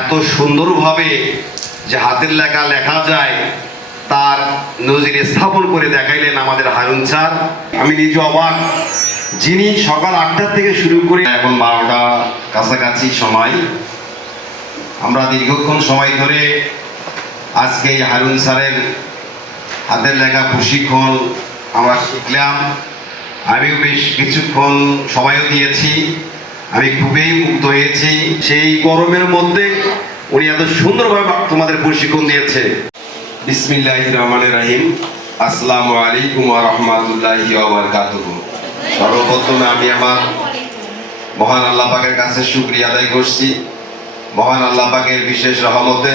এত সুন্দরভাবে যে হাতের লেখা লেখা যায়, তার নজির স্থাপন করে দেখাইলেন আমাদের হারুন স্যার। আমি নিজে অবাক, যিনি সকাল আটটার থেকে শুরু করে এখন বারোটা কাছাকাছি সময়। আমরা দীর্ঘক্ষণ সময় ধরে আজকে এই হারুন স্যারের হাতের লেখা প্রশিক্ষণ আমরা শিখলাম। আমিও বেশ কিছুক্ষণ সময়ও দিয়েছি। আমি খুবই মুগ্ধ হয়েছি। সেই গরমের মধ্যে উনি এত সুন্দরভাবে তোমাদের প্রশিক্ষণ দিয়েছে। বিসমিল্লাহ রহমান রাহিম। আসসালামু আলাইকুম রহমতুল্লাহি সর্বপ্রথমে আমি আমার মহান আল্লাহ পাকের কাছে শুক্রিয়া আদায় করছি। মহান আল্লাহ পাকের বিশেষ রহমতে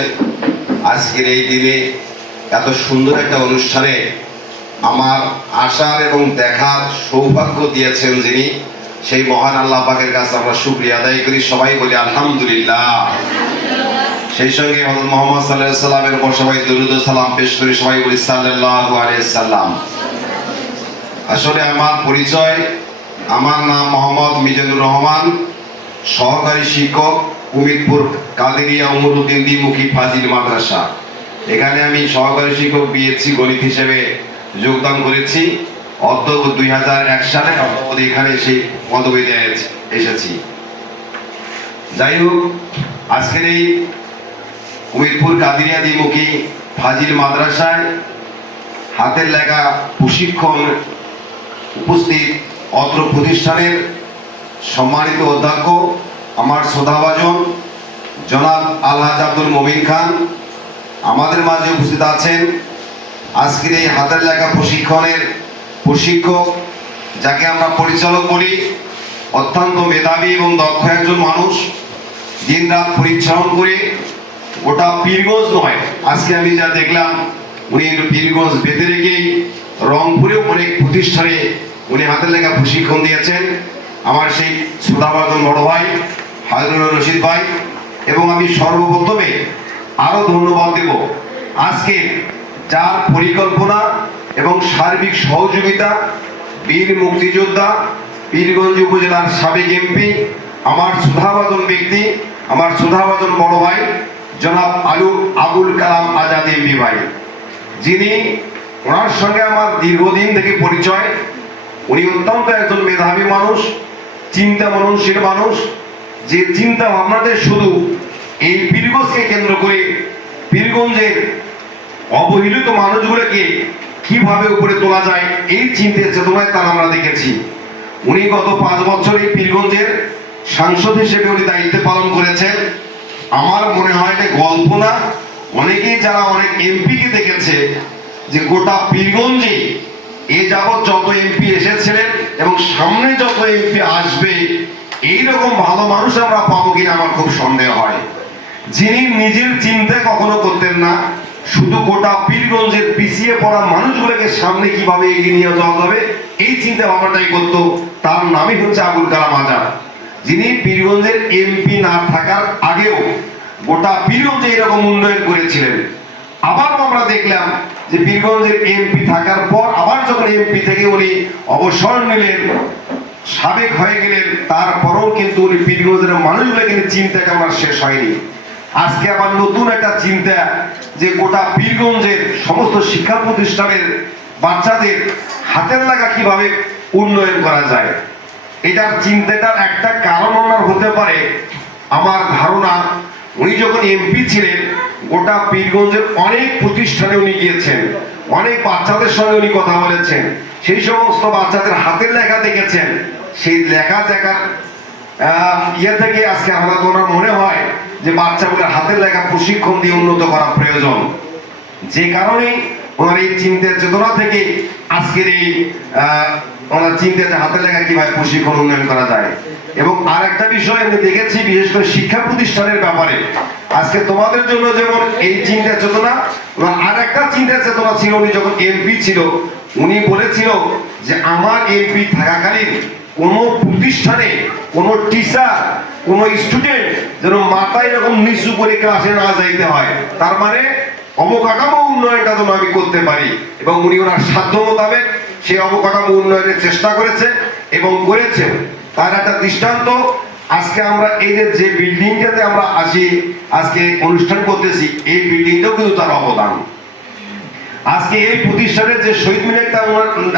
আজকের এই দিনে এত সুন্দর একটা অনুষ্ঠানে আমার আসার এবং দেখার সৌভাগ্য দিয়েছেন যিনি। সেই মহান আল্লাহ পাকের কাছে আমরা শুক্রিয়া আদায় করি। সবাই বলি, আলহামদুলিল্লাহ। সেই সঙ্গে হযরত মোহাম্মদ আলাইহি সাল্লামের উপর সবাই দরুদ সালাম পেশ করি। সবাই বলি, সাল্লাল্লাহু আলাইহি সাল্লাম আসলে আমার পরিচয়, আমার নাম মোহাম্মদ মিজানুর রহমান, সহকারী শিক্ষক কুমিরপুর কাদেরিয়া উমরুদ্দিন দ্বিমুখী ফাজিল মাদ্রাসা। এখানে আমি সহকারী শিক্ষক, বিএসসি গণিত হিসেবে যোগদান করেছি। অধ্যক্ষ দুই হাজার এক সালে অদ্যাবধি এখানে সেই পদবিতে এসেছি। যাই হোক, আজকের এই ফাজিল মাদ্রাসায় হাতের লেখা প্রশিক্ষণ উপস্থিত অত্র প্রতিষ্ঠানের সম্মানিত অধ্যক্ষ আমার শ্রদ্ধাভাজন জনাব আলহাজ আব্দুল মমিন খান। আমাদের মাঝে উপস্থিত আছেন। আজকের এই হাতের লেখা প্রশিক্ষণের প্রশিক্ষক, যাকে আমরা পরিচালক বলি, অত্যন্ত মেধাবী এবং দক্ষ একজন মানুষ দিন রাত পরিশ্রম করে গোটা পীরগঞ্জ নয়, আজকে আমি যা দেখলাম, উনি পীরগঞ্জ বেঁধে রেখেই রংপুরেও অনেক প্রতিষ্ঠানে উনি হাতের লেখা প্রশিক্ষণ দিয়েছেন। আমার সেই শ্রোতাবাদন বড় ভাই, হাজরুল রশিদ ভাই, এবং আমি সর্বপ্রথমে আরও ধন্যবাদ দেব। আজকে যার পরিকল্পনা এবং সার্বিক সহযোগিতা, বীর মুক্তিযোদ্ধা, পীরগঞ্জ উপজেলার সাবেক এমপি, আমার সুধাবাদন ব্যক্তি, আমার সুধাবাদন বড় ভাই, জনাব আলু আবুল কালাম আজাদ এমপি ভাই। যিনি ওনার সঙ্গে আমার দীর্ঘদিন থেকে পরিচয়। উনি অত্যন্ত একজন মেধাবী মানুষ, চিন্তা মননশীল মানুষ। যে চিন্তা ভাবনাতে শুধু এই পীরগঞ্জকে কেন্দ্র করে পীরগঞ্জের অবহেলিত মানুষগুলোকে কীভাবে উপরে তোলা যায়, এই চিন্তা চেতনায় তার আমরা দেখেছি। উনি গত পাঁচ বছর পীরগঞ্জের সাংসদ হিসেবে উনি দায়িত্ব পালন করেছেন। আমার মনে হয় এটা গল্প না। অনেকেই যারা অনেক এমপিকে দেখেছে, যে গোটা পীরগঞ্জে এ যাবৎ যত এমপি এসেছিলেন এবং সামনে যত এমপি আসবে, এইরকম ভালো মানুষ আমরা পাবো কিনা আমার খুব সন্দেহ হয়। যিনি নিজের চিন্তা কখনো করতেন না শুধু গোটা পীরগঞ্জের পিছিয়ে পড়া মানুষগুলোকে সামনে কীভাবে এগিয়ে নিয়ে যাওয়া যাবে, এই চিন্তা ভাবনাটাই করতো। তার নামই হচ্ছে আবুল কালাম আজাদ। যিনি পীরগঞ্জের এমপি না থাকার আগেও গোটা পীরগঞ্জে এরকম উন্নয়ন করেছিলেন। আবার আমরা দেখলাম যে পীরগঞ্জের এমপি থাকার পর আবার যখন এমপি থেকে উনি অবসর নিলেন, সাবেক হয়ে গেলেন, তারপরেও কিন্তু উনি পীরগঞ্জের মানুষগুলো কিন্তু চিন্তাটা আমার শেষ হয়নি। আজকে আবার নতুন একটা চিন্তা যে গোটা বীরগঞ্জের সমস্ত শিক্ষা প্রতিষ্ঠানের বাচ্চাদের হাতের লাগা কীভাবে উন্নয়ন করা যায়? এটার চিন্তাটার একটা কারণ ওনার হতে পারে। আমার ধারণা, উনি যখন এমপি ছিলেন, গোটা পীরগঞ্জের অনেক প্রতিষ্ঠানে উনি গিয়েছেন, অনেক বাচ্চাদের সঙ্গে উনি কথা বলেছেন, সেই সমস্ত বাচ্চাদের হাতের লেখা দেখেছেন। সেই লেখা দেখার ইয়ে থেকে আজকে আমাদের ওনার মনে হয় যে বাচ্চাগুলোর হাতের লেখা প্রশিক্ষণ দিয়ে উন্নত করা প্রয়োজন। যে কারণে ওনার এই চিন্তার চেতনা থেকে আজকের এই ওনার চিন্তা যে হাতে লেখা কীভাবে প্রশিক্ষণ উন্নয়ন করা যায়। এবং আর একটা বিষয় আমি দেখেছি, বিশেষ করে শিক্ষা প্রতিষ্ঠানের ব্যাপারে। আজকে তোমাদের জন্য যেমন এই চিন্তা চেতনা আর একটা চিন্তা চেতনা ছিল, উনি যখন এমপি ছিল, উনি বলেছিল যে, আমার এমপি থাকাকালীন কোনো প্রতিষ্ঠানে, কোনো টিচার কোনো স্টুডেন্ট যেন মাথায় এরকম নিচু করে ক্লাসে না যাইতে হয়। তার মানে অবকাঠামো উন্নয়নটা যেন আমি করতে পারি। এবং উনি ওনার সাধ্য মোতাবেক সেই অবকাঠামো উন্নয়নের চেষ্টা করেছে এবং করেছে তার একটা দৃষ্টান্ত, আজকে আমরা এই যে বিল্ডিংটাতে আমরা আসি আজকে অনুষ্ঠান করতেছি, এই বিল্ডিংটাও কিন্তু তার অবদান। আজকে এই প্রতিষ্ঠানের যে শহীদ মিনারটা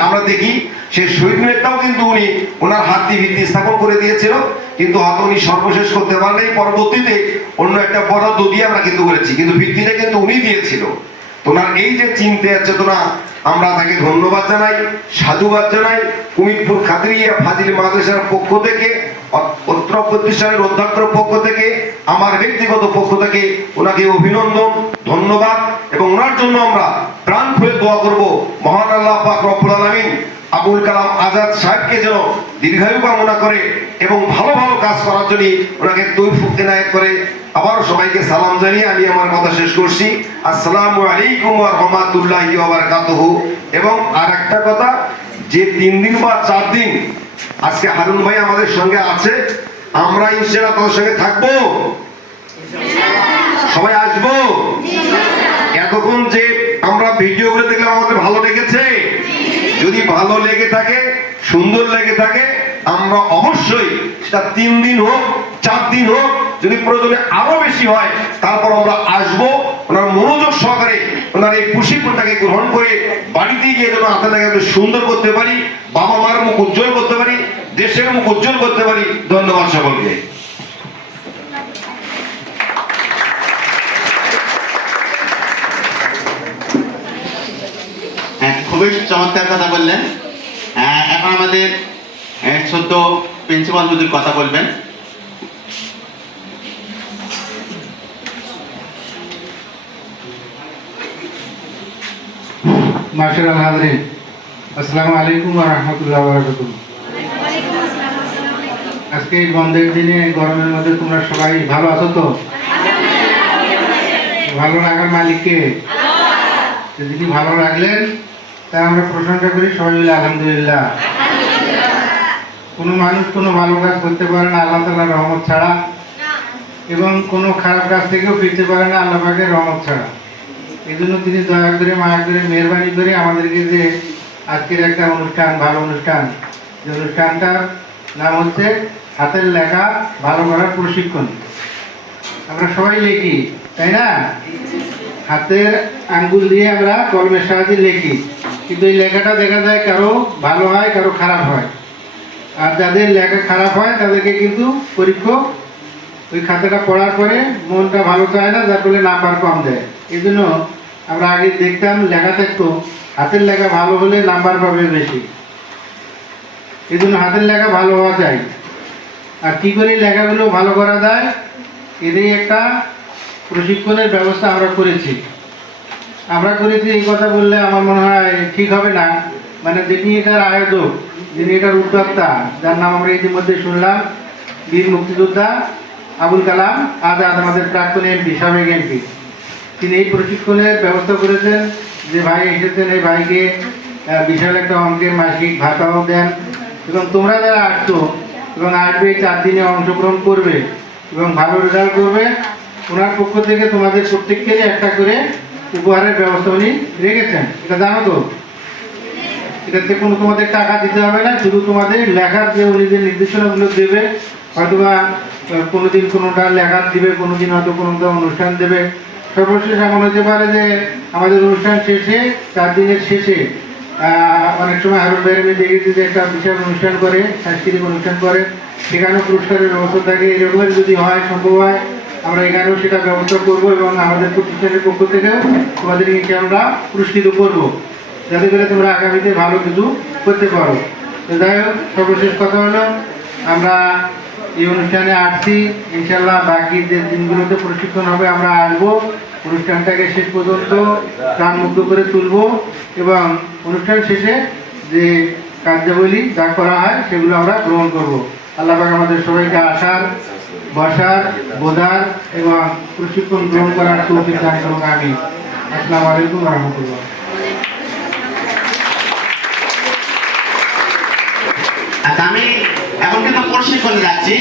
আমরা দেখি সেই শহীদ মিনারটাও কিন্তু উনি ওনার হাত ভিত্তি স্থাপন করে দিয়েছিল, কিন্তু হয়তো উনি সর্বশেষ করতে পারলেন পরবর্তীতে অন্য একটা বরাদ্দ দিয়ে আমরা কিন্তু করেছি, কিন্তু ভিত্তিটা কিন্তু উনি দিয়েছিল। তো ওনার এই যে চিন্তা চেতনা, আমরা তাকে ধন্যবাদ জানাই, সাধুবাদ জানাই, কুমিরপুর খাদরিয়া ফাজিল মাদ্রাসার পক্ষ থেকে, অত্র প্রতিষ্ঠানের অধ্যক্ষের পক্ষ থেকে, আমার ব্যক্তিগত পক্ষ থেকে ওনাকে অভিনন্দন, ধন্যবাদ, এবং ওনার জন্য আমরা প্রাণ খুলে দোয়া করব মহান আল্লাহ পাক রব্বুল আলামিন। আবুল কালাম আজাদ সাহেবকে যেন দীর্ঘায়ু কামনা করে এবং ভালো ভালো কাজ করার জন্য ওনাকে তৈফুক এনায়েত করে আবার সবাইকে সালাম জানিয়ে আমি আমার কথা শেষ করছি। আসসালামু আলাইকুম রাহমাতুল্লাহি ওয়া এবং আর একটা কথা যে তিন দিন বা চার দিন আজকে হারুন ভাই আমাদের সঙ্গে আছে আমরা ইনশাআল্লাহ তাদের সঙ্গে থাকব। সবাই আসব? এতক্ষণ যে আমরা ভিডিও করে দেখলাম আমাদের ভালো লেগেছে যদি ভালো লেগে থাকে, সুন্দর লেগে থাকে, আমরা অবশ্যই সেটা তিন দিন হোক, চার দিন হোক, যদি প্রয়োজনে আরও বেশি হয়, তারপর আমরা আসব, ওনার মনোযোগ সহকারে ওনার এই প্রশিক্ষণটাকে গ্রহণ করে বাড়িতে গিয়ে যেন লাগাতে সুন্দর করতে পারি, বাবা মার মুখ উজ্জ্বল করতে পারি, দেশের মুখ উজ্জ্বল করতে পারি। ধন্যবাদ সকলকে হ্যাঁ খুবই চমৎকার কথা বললেন। হ্যাঁ, এখন আমাদের সদ্য প্রিন্সিপাল হুজুর কথা বলবেন। মার্শাল হাজরিন আসসালামু আলাইকুম ওয়া রাহমাতুল্লাহি ওয়া বারাকাতুহু। আজকে এই বন্ধের দিনে গরমের মধ্যে তোমরা সবাই ভালো আছো তো? ভালো রাখার মালিককে? যিনি ভালো রাখলেন তা আমরা প্রশংসা করি, সবাই মিলে আলহামদুলিল্লাহ। কোনো মানুষ কোনো ভালো কাজ করতে পারে না, আল্লাহ তাআলার রহমত ছাড়া। এবং কোনো খারাপ কাজ থেকেও ফিরতে পারে না, আল্লাহ পাকের রহমত ছাড়া। এই জন্য তিনি দয়া করে, মায়া করে, মেহরবানি করে আমাদেরকে যে আজকের একটা অনুষ্ঠান, ভালো অনুষ্ঠান, যে অনুষ্ঠানটার নাম হচ্ছে হাতের লেখা ভালো করার প্রশিক্ষণ। আমরা সবাই লিখি, তাই না? হাতের আঙ্গুল দিয়ে আমরা কলমের সাহায্যে লিখি। কিন্তু এই লেখাটা দেখা যায় কারও ভালো হয়, কারও খারাপ হয়। আর যাদের লেখা খারাপ হয়, তাদেরকে কিন্তু পরীক্ষক ওই খাতাটা পড়ার পরে মনটা ভালো চায় না, যার ফলে নাম্বার কম দেয়। এই জন্য আমরা আগে দেখতাম লেখা থাকতো, হাতের লেখা ভালো হলে নাম্বার পাবে বেশি। এই জন্য হাতের লেখা ভালো হওয়া চাই। আর কী করে লেখাগুলো ভালো করা যায়, এরই একটা প্রশিক্ষণের ব্যবস্থা আমরা করেছি। আমরা করেছি, এই কথা বললে আমার মনে হয় ঠিক হবে না। মানে যিনি এটার আয়োজক, যিনি এটার উদ্যোক্তা, যার নাম আমরা ইতিমধ্যে শুনলাম, বীর মুক্তিযোদ্ধা আবুল কালাম আজাদ আমাদের প্রাক্তন এমপি, সাবেক এমপি। তিনি এই প্রশিক্ষণের ব্যবস্থা করেছেন যে ভাই এসেছেন, এই ভাইকে বিশাল একটা অঙ্কের মাসিক ভাতাও দেন। এবং তোমরা যারা আসছো, এবং আসবে চার দিনে অংশগ্রহণ করবে, এবং ভালো রেজাল্ট করবে, ওনার পক্ষ থেকে তোমাদের প্রত্যেককেরই একটা করে উপহারের ব্যবস্থা উনি রেখেছেন। এটা জানো তো? এটাতে কোনো তোমাদের টাকা দিতে হবে না, শুধু তোমাদের লেখার যে উনি যে নির্দেশনাগুলো দেবে, হয়তোবা কোনোদিন কোনোটা লেখার দিবে, কোনোদিন হয়তো কোনোটা অনুষ্ঠান দেবে। সর্বশেষ এমন হতে পারে যে আমাদের অনুষ্ঠান শেষে, চার দিনের শেষে অনেক সময় হারুন ভাইয়ের দেখেছি যে একটা বিশাল অনুষ্ঠান করে, সাংস্কৃতিক অনুষ্ঠান করে, সেখানেও পুরস্কারের ব্যবস্থা থাকে। এরকমের যদি হয়, সম্ভব হয় আমরা এখানেও সেটা ব্যবস্থা করব এবং আমাদের প্রতিষ্ঠানের পক্ষ থেকেও তোমাদেরকে আমরা পুরস্কৃত করব? যাতে করে তোমরা আগামীতে ভালো কিছু করতে পারো। তো যাই হোক, সর্বশেষ কথা হলো, আমরা এই অনুষ্ঠানে আসছি। ইনশাল্লাহ বাকি যে দিনগুলোতে প্রশিক্ষণ হবে, আমরা আসব। অনুষ্ঠানটাকে শেষ পর্যন্ত প্রাণমুগ্ধ করে তুলব এবং অনুষ্ঠান শেষে যে কার্যাবলী যা করা হয়, সেগুলো আমরা গ্রহণ করব। আল্লাহ আমাদের সবাইকে আসার বসার বোঝার এবং প্রশিক্ষণ গ্রহণ করার তৌফিক দান করুন আমি আসসালামু আলাইকুম রহমতুল্লাহ। আচ্ছা আমি এখন কিন্তু প্রশিক্ষণে যাচ্ছি।